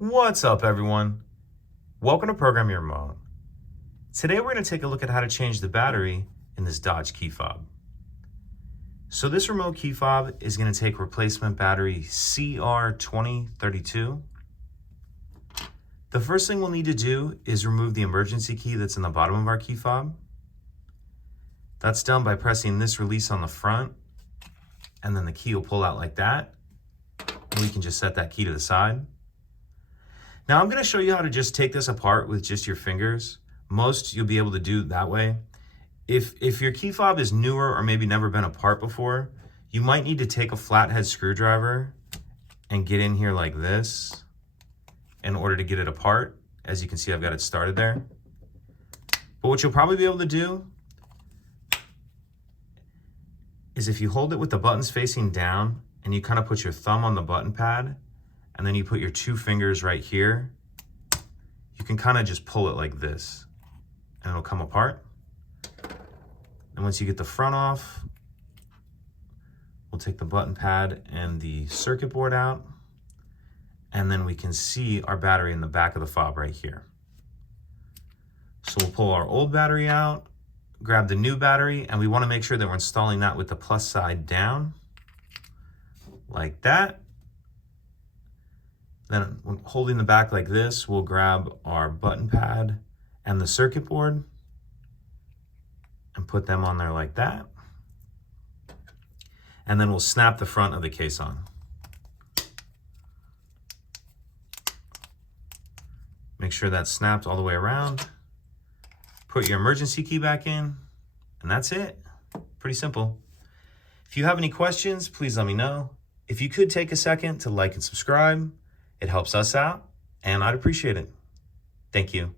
What's up, everyone? Welcome to Program Your Remote. Today we're going to take a look at how to change the battery in this Dodge key fob. So this remote key fob is going to take replacement battery CR2032. The first thing we'll need to do is remove the emergency key that's in the bottom of our key fob. That's done by pressing this release on the front, and then the key will pull out like that. And we can just set that key to the side. Now I'm going to show you how to just take this apart with just your fingers. Most you'll be able to do that way. If your key fob is newer or maybe never been apart before, you might need to take a flathead screwdriver and get in here like this in order to get it apart. As you can see, I've got it started there. But what you'll probably be able to do is if you hold it with the buttons facing down and you kind of put your thumb on the button pad, and then you put your two fingers right here, you can kind of just pull it like this and it'll come apart. And once you get the front off, we'll take the button pad and the circuit board out, and then we can see our battery in the back of the fob right here. So we'll pull our old battery out, grab the new battery, and we want to make sure that we're installing that with the plus side down, like that. Then holding the back like this, we'll grab our button pad and the circuit board and put them on there like that. And then we'll snap the front of the case on. Make sure that's snapped all the way around. Put your emergency key back in, and that's it. Pretty simple. If you have any questions, please let me know. If you could take a second to like and subscribe, it helps us out, and I'd appreciate it. Thank you.